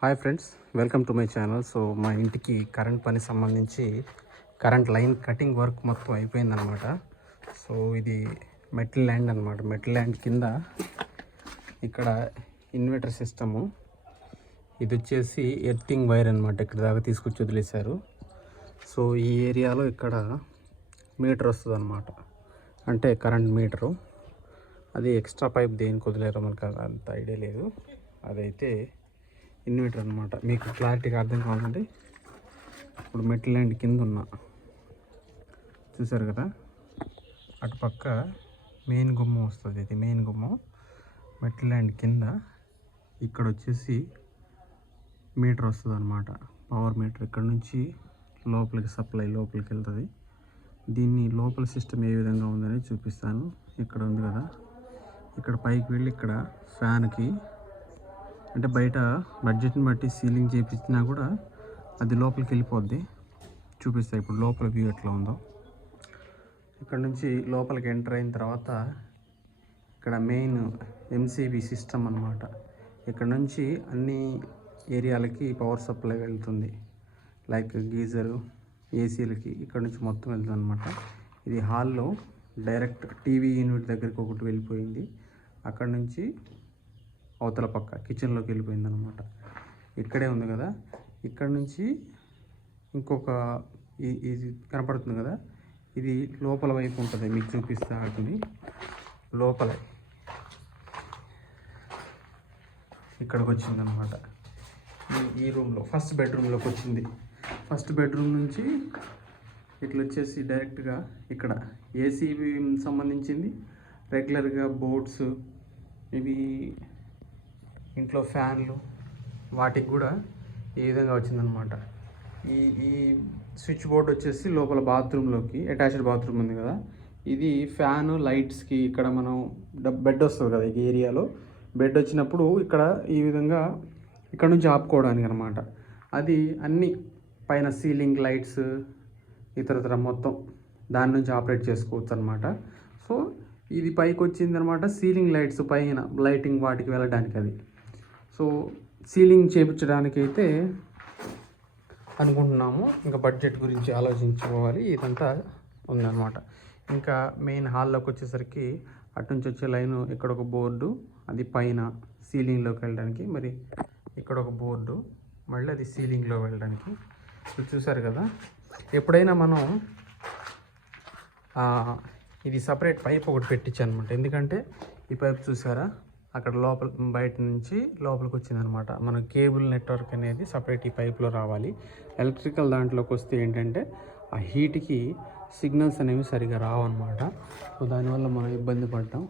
Hi friends welcome to my channel. So మా ఇంటికి current పని సంబంధించి కరెంట్ లైన్ కటింగ్ వర్క్ మొత్తం అయిపోయిందనమాట సో ఇది మెటల్ ల్యాండ్ అనమాట మెటల్ ల్యాండ్ కింద ఇక్కడ ఇన్వర్టర్ సిస్టము. ఇది వచ్చేసి ఎర్తింగ్ వైర్ అనమాట ఇక్కడ దాకా తీసుకొచ్చి వదిలేశారు. సో ఈ ఏరియాలో ఇక్కడ మీటర్ వస్తుంది అనమాట అంటే కరెంట్ మీటరు. అది ఎక్స్ట్రా పైప్ దేనికి వదిలేరో మనకు అంత ఐడియా లేదు. అదైతే ఇన్వర్టర్ అనమాట మీకు క్లారిటీగా అర్థం కావాలంటే ఇప్పుడు మెట్ల ల్యాండ్ కింద ఉన్న చూసారు కదా? అటుపక్క మెయిన్ గుమ్మం వస్తుంది ఇది మెయిన్ గుమ్మం. మెట్ల ల్యాండ్ కింద ఇక్కడ వచ్చేసి మీటర్ వస్తుంది అనమాట పవర్ మీటర్ ఇక్కడ నుంచి లోపలికి సప్లై లోపలికి వెళ్తుంది. దీన్ని లోపల సిస్టమ్ ఏ విధంగా ఉందని చూపిస్తాను. ఇక్కడ ఉంది కదా? ఇక్కడ పైకి వెళ్ళి ఇక్కడ ఫ్యాన్కి అంటే బయట బడ్జెట్ని బట్టి సీలింగ్ చేయించినా కూడా అది లోపలికి వెళ్ళిపోద్ది. చూపిస్తాయి ఇప్పుడు లోపల వ్యూ ఎట్లా ఉందో. ఇక్కడ నుంచి లోపలికి ఎంటర్ అయిన తర్వాత ఇక్కడ మెయిన్ ఎంసీబీ సిస్టమ్ అన్నమాట. ఇక్కడ నుంచి అన్ని ఏరియాలకి పవర్ సప్లై వెళ్తుంది. లైక్ గీజరు ఏసీలకి ఇక్కడ నుంచి మొత్తం వెళ్తుంది అనమాట ఇది హాల్లో డైరెక్ట్ టీవీ యూనిట్ దగ్గరికి ఒకటి వెళ్ళిపోయింది. అక్కడ నుంచి అవతల పక్క కిచెన్లోకి వెళ్ళిపోయింది అనమాట ఇక్కడే ఉంది కదా. ఇక్కడ నుంచి ఇంకొక ఇది కనపడుతుంది కదా. ఇది లోపల వైపు ఉంటుంది మీకు చూపిస్తా వాటిని లోపల. ఇక్కడికి వచ్చింది అనమాట ఈ ఈ రూమ్లో ఫస్ట్ బెడ్రూమ్లోకి వచ్చింది. ఫస్ట్ బెడ్రూమ్ నుంచి ఇట్లా వచ్చేసి డైరెక్ట్గా ఇక్కడ ఏసీ సంబంధించింది. రెగ్యులర్గా బోర్డ్స్ ఇవి ఇంట్లో ఫ్యాన్లు వాటికి కూడా ఈ విధంగా వచ్చిందనమాట ఈ ఈ స్విచ్ బోర్డ్ వచ్చేసి లోపల బాత్రూంలోకి అటాచ్డ్ బాత్రూమ్ ఉంది కదా. ఇది ఫ్యాను లైట్స్కి ఇక్కడ మనం బెడ్ వస్తుంది కదా ఈ ఏరియాలో. బెడ్ వచ్చినప్పుడు ఇక్కడ ఈ విధంగా ఇక్కడ నుంచి ఆపుకోవడానికి అనమాట అది అన్ని పైన సీలింగ్ లైట్స్ ఇతరతర మొత్తం దాని నుంచి ఆపరేట్ చేసుకోవచ్చు అనమాట సో ఇది పైకి వచ్చింది అనమాట సీలింగ్ లైట్స్ పైన లైటింగ్ వాటికి వెళ్ళడానికి అది. సో సీలింగ్ చేయించడానికి అయితే అనుకుంటున్నాము. ఇంకా బడ్జెట్ గురించి ఆలోచించుకోవాలి. ఇదంతా ఉందన్నమాట. ఇంకా మెయిన్ హాల్లోకి వచ్చేసరికి అటు నుంచి వచ్చే లైన్ ఇక్కడ ఒక బోర్డు అది పైన సీలింగ్లోకి వెళ్ళడానికి. మరి ఇక్కడ ఒక బోర్డు మళ్ళీ అది సీలింగ్లో వెళ్ళడానికి. చూసారు కదా ఎప్పుడైనా మనం ఇది సపరేట్ పైప్ ఒకటి పెట్టించాను అనమాట ఎందుకంటే ఈ పైప్ చూసారా? అక్కడ లోపల బయట నుంచి లోపలికి వచ్చిందనమాట మన కేబుల్ నెట్వర్క్ అనేది సపరేట్ ఈ పైప్లో రావాలి. ఎలక్ట్రికల్ దాంట్లోకి వస్తే ఏంటంటే ఆ హీట్కి సిగ్నల్స్ అనేవి సరిగా రావన్నమాట సో దానివల్ల మనం ఇబ్బంది పడ్డాం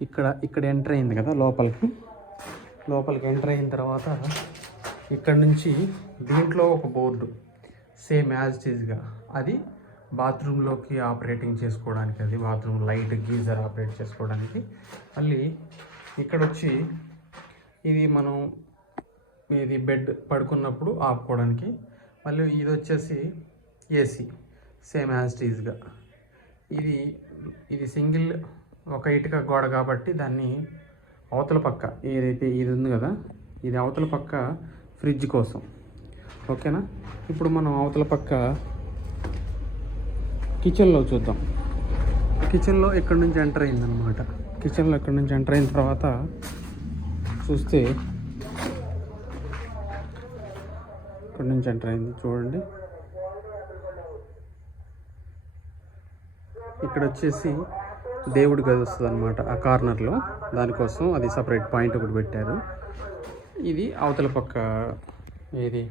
ఇక్కడ ఇక్కడ ఎంటర్ అయింది కదా లోపలికి. లోపలికి ఎంటర్ అయిన తర్వాత ఇక్కడ నుంచి దీంట్లో ఒక బోర్డు సేమ్ యాజ్ టీజ్గా అది బాత్రూంలోకి ఆపరేటింగ్ చేసుకోవడానికి అది బాత్రూమ్ లైట్ గీజర్ ఆపరేట్ చేసుకోవడానికి మళ్ళీ ఇక్కడ వచ్చి ఇది మనం ఇది బెడ్ పడుకున్నప్పుడు ఆపుకోవడానికి. మళ్ళీ ఇది వచ్చేసి ఏసీ సేమ్ యాజ్ టీజ్గా ఇది ఇది సింగిల్ ఒక ఇటుక గోడ కాబట్టి దాన్ని అవతల పక్క ఏదైతే ఇది ఉంది కదా ఇది అవతల పక్క ఫ్రిడ్జ్ కోసం. ఓకేనా? ఇప్పుడు మనం అవతల పక్క కిచెన్లో చూద్దాం. కిచెన్లో ఇక్కడ నుంచి ఎంటర్ అయిందనమాట కిచెన్లో ఇక్కడ నుంచి ఎంటర్ అయిన తర్వాత చూస్తే ఇక్కడ నుంచి ఎంటర్ అయింది చూడండి. ఇక్కడ వచ్చేసి దేవుడి గది వస్తుంది అనమాట ఆ కార్నర్లో. దానికోసం అది సపరేట్ పాయింట్ ఒకటి పెట్టారు. ఇది అవతల పక్క ఇది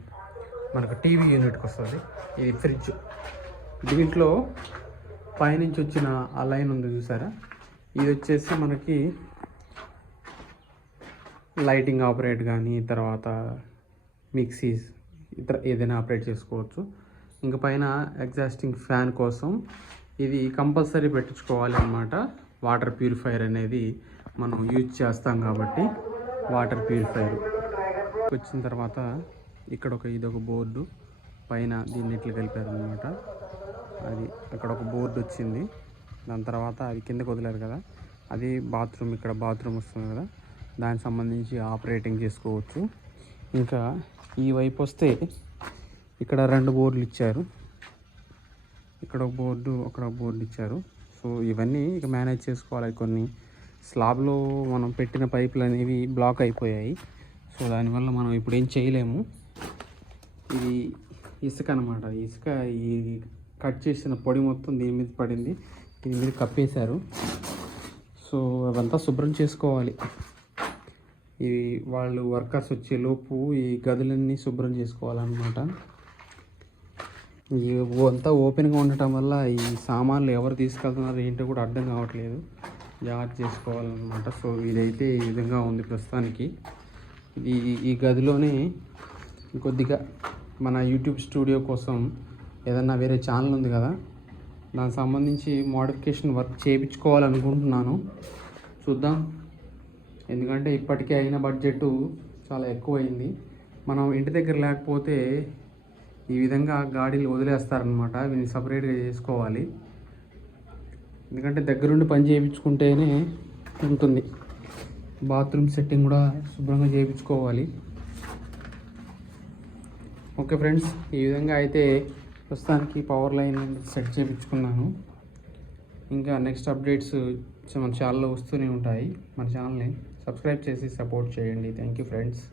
మనకు టీవీ యూనిట్కి వస్తుంది. ఇది ఫ్రిడ్జ్. దీంట్లో పైనుంచి వచ్చిన ఆ లైన్ ఉంది చూసారా? ఇది వచ్చేసి మనకి లైటింగ్ ఆపరేట్ కానీ తర్వాత మిక్సీస్ ఇతర ఏదైనా ఆపరేట్ చేసుకోవచ్చు. ఇంకా పైన ఎగ్జాస్టింగ్ ఫ్యాన్ కోసం ఇది కంపల్సరీ పెట్టించుకోవాలి అన్నమాట వాటర్ ప్యూరిఫైయర్ అనేది మనం యూజ్ చేస్తాం కాబట్టి వాటర్ ప్యూరిఫైయర్. వచ్చిన తర్వాత ఇక్కడ ఒక ఇది ఒక బోర్డు పైన దీన్ని ఇట్లా కలిపారు అది అక్కడ ఒక బోర్డు వచ్చింది. దాని తర్వాత అది కిందకు వదిలేరు కదా. అది బాత్రూమ్ ఇక్కడ బాత్రూమ్ వస్తుంది కదా. దానికి సంబంధించి ఆపరేటింగ్ చేసుకోవచ్చు. ఇంకా ఈ వైపు వస్తే ఇక్కడ రెండు బోర్డులు ఇచ్చారు. ఇక్కడ ఒక బోర్డు అక్కడ ఒక బోర్డు ఇచ్చారు. సో ఇవన్నీ ఇక మేనేజ్ చేసుకోవాలి కొన్ని. స్లాబ్లో మనం పెట్టిన పైపులు అనేవి బ్లాక్ అయిపోయాయి. సో దానివల్ల మనం ఇప్పుడు ఏం చేయలేము. ఇది ఇసుక అనమాట ఇసుక ఈ కట్ చేసిన పొడి మొత్తం దీని మీద పడింది. ఇది మీద కప్పేశారు. సో అవంతా శుభ్రం చేసుకోవాలి. ఈ వాళ్ళు వర్కర్స్ వచ్చే లోపు ఈ గదులన్నీ శుభ్రం చేసుకోవాలన్నమాట. ఈ అంతా ఓపెన్గా ఉండటం వల్ల ఈ సామాన్లు ఎవరు తీసుకెళ్తున్నారు ఏంటో కూడా అర్థం కావట్లేదు. జాగ్రత్త చేసుకోవాలన్నమాట. సో ఇదైతే ఈ విధంగా ఉంది ప్రస్తుతానికి. ఇది ఈ గదిలోనే కొద్దిగా మన యూట్యూబ్ స్టూడియో కోసం ఏదన్నా వేరే ఛానల్ ఉంది కదా దానికి సంబంధించి మోడిఫికేషన్ వర్క్ చేయించుకోవాలనుకుంటున్నాను. చూద్దాం. ఎందుకంటే ఇప్పటికే అయిన బడ్జెట్ చాలా ఎక్కువైంది. మనం ఇంటి దగ్గర లేకపోతే ఈ విధంగా గాడీలు వదిలేస్తారనమాట వీని సపరేట్గా చేసుకోవాలి. ఎందుకంటే దగ్గరుండి పని చేయించుకుంటేనే ఉంటుంది. బాత్రూమ్ సెట్టింగ్ కూడా శుభ్రంగా చేయించుకోవాలి. ఓకే ఫ్రెండ్స్ ఈ విధంగా అయితే ప్రస్తుతానికి పవర్ లైన్ సెట్ చేయించుకున్నాను. ఇంకా నెక్స్ట్ అప్డేట్స్ మన ఛానల్లో వస్తూనే ఉంటాయి. మన ఛానల్ని సబ్స్క్రైబ్ చేసి సపోర్ట్ చేయండి. Thank you friends